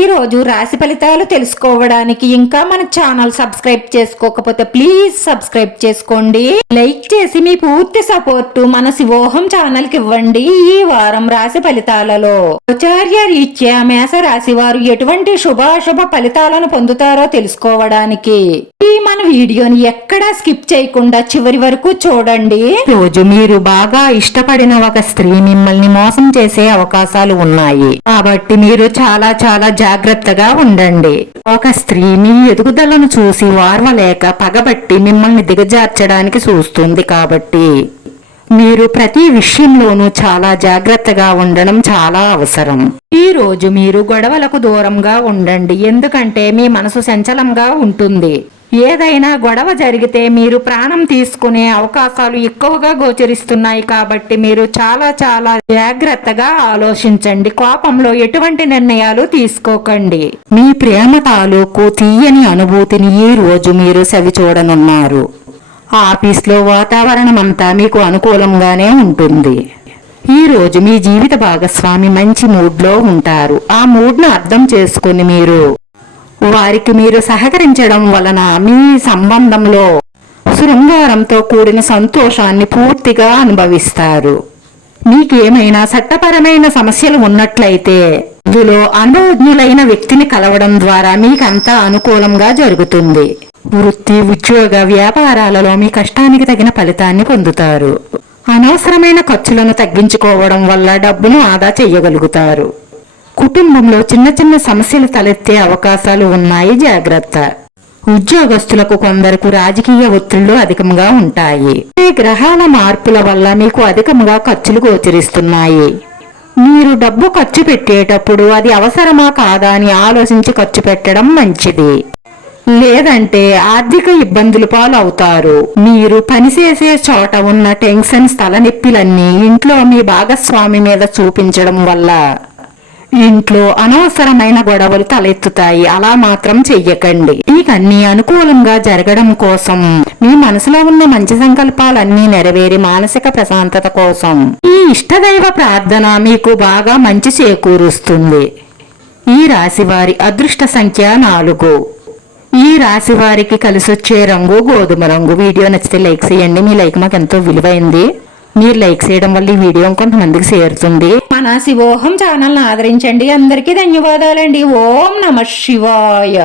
ఈరోజు రోజు రాశి ఫలితాలు తెలుసుకోవడానికి ఇంకా మన ఛానల్ సబ్స్క్రైబ్ చేసుకోకపోతే ప్లీజ్ సబ్స్క్రైబ్ చేసుకోండి. లైక్ చేసి మీ పూర్తి సపోర్ట్ మన శివోహం ఛానల్కి ఇవ్వండి ఈ వారం రాశి ఫలితాలలో. ఆచార్య రీత్యా మేష రాశి వారు ఎటువంటి శుభాశుభ ఫలితాలను పొందుతారో తెలుసుకోవడానికి. ఈ మన వీడియోని ఎక్కడా స్కిప్ చేయకుండా చివరి వరకు చూడండి. రోజు మీరు బాగా ఇష్టపడిన ఒక స్త్రీ మిమ్మల్ని మోసం చేసే అవకాశాలు ఉన్నాయి. కాబట్టి మీరు చాలా చాలా జాగ్రత్తగా ఉండండి. ఒక స్త్రీ మీ ఎదుగుదలను చూసి వార్వలేక పగబట్టి మిమ్మల్ని దిగజార్చడానికి చూస్తుంది కాబట్టి మీరు ప్రతి విషయంలోనూ చాలా జాగ్రత్తగా ఉండడం చాలా అవసరం. ఈ రోజు మీరు గొడవలకు దూరంగా ఉండండి. ఎందుకంటే మీ మనసు సంచలంగా ఉంటుంది. ఏదైనా గొడవ జరిగితే మీరు ప్రాణం తీసుకునే అవకాశాలు ఎక్కువగా గోచరిస్తున్నాయి కాబట్టి మీరు చాలా చాలా జాగ్రత్తగా ఆలోచించండి. కోపంలో ఎటువంటి నిర్ణయాలు తీసుకోకండి. మీ ప్రేమ తాలూకు తీయని అనుభూతిని ఈ రోజు మీరు సవి చూడనున్నారు. ఆఫీస్లో వాతావరణం అంతా మీకు అనుకూలంగానే ఉంటుంది. ఈ రోజు మీ జీవిత భాగస్వామి మంచి మూడ్లో ఉంటారు. ఆ మూడ్ను అర్థం చేసుకుని మీరు వారికి మీరు సహకరించడం వలన మీ సంబంధంలో శృంగారంతో కూడిన సంతోషాన్ని పూర్తిగా అనుభవిస్తారు. మీకేమైనా చట్టపరమైన సమస్యలు ఉన్నట్లయితే ఇందులో అనుభవజ్ఞులైన వ్యక్తిని కలవడం ద్వారా మీకంతా అనుకూలంగా జరుగుతుంది. వృత్తి ఉద్యోగ వ్యాపారాలలో మీ కష్టానికి తగిన ఫలితాన్ని పొందుతారు. అనవసరమైన ఖర్చులను తగ్గించుకోవడం వల్ల డబ్బును ఆదా చేయగలుగుతారు. కుటుంబంలో చిన్న చిన్న సమస్యలు తలెత్తే అవకాశాలు ఉన్నాయి. జాగ్రత్త. ఉద్యోగస్తులకు కొందరకు రాజకీయ ఒత్తిళ్ళు అధికంగా ఉంటాయి. ఈ గ్రహాల మార్పుల వల్ల మీకు అధికంగా ఖర్చులు గోచరిస్తున్నాయి. మీరు డబ్బు ఖర్చు పెట్టేటప్పుడు అది అవసరమా కాదా అని ఆలోచించి ఖర్చు పెట్టడం మంచిది. లేదంటే ఆర్థిక ఇబ్బందులు పాలవుతారు. మీరు పనిచేసే చోట ఉన్న టెన్షన్స్ తలనొప్పిలన్నీ ఇంట్లో మీ భాగస్వామి మీద చూపించడం వల్ల ఇంట్లో అనవసరమైన గొడవలు తలెత్తుతాయి. అలా మాత్రం చెయ్యకండి. మీకన్నీ అనుకూలంగా జరగడం కోసం మీ మనసులో ఉన్న మంచి సంకల్పాలన్నీ నెరవేరి మానసిక ప్రశాంతత కోసం. ఈ ఇష్టదైవ ప్రార్థన మీకు బాగా మంచి చేకూరుస్తుంది. ఈ రాశి వారి అదృష్ట సంఖ్య నాలుగు. ఈ రాశి వారికి కలిసొచ్చే రంగు గోధుమ రంగు. వీడియో నచ్చితే లైక్ చేయండి. మీ లైక్ మాకు ఎంతో విలువైంది. మీరు లైక్ చేయడం వల్ల ఈ వీడియో కొంతమందికి చేరుతుంది. మన శివోహం ఛానల్ ఆదరించండి. అందరికీ ధన్యవాదాలండి. ఓం నమ శివాయ.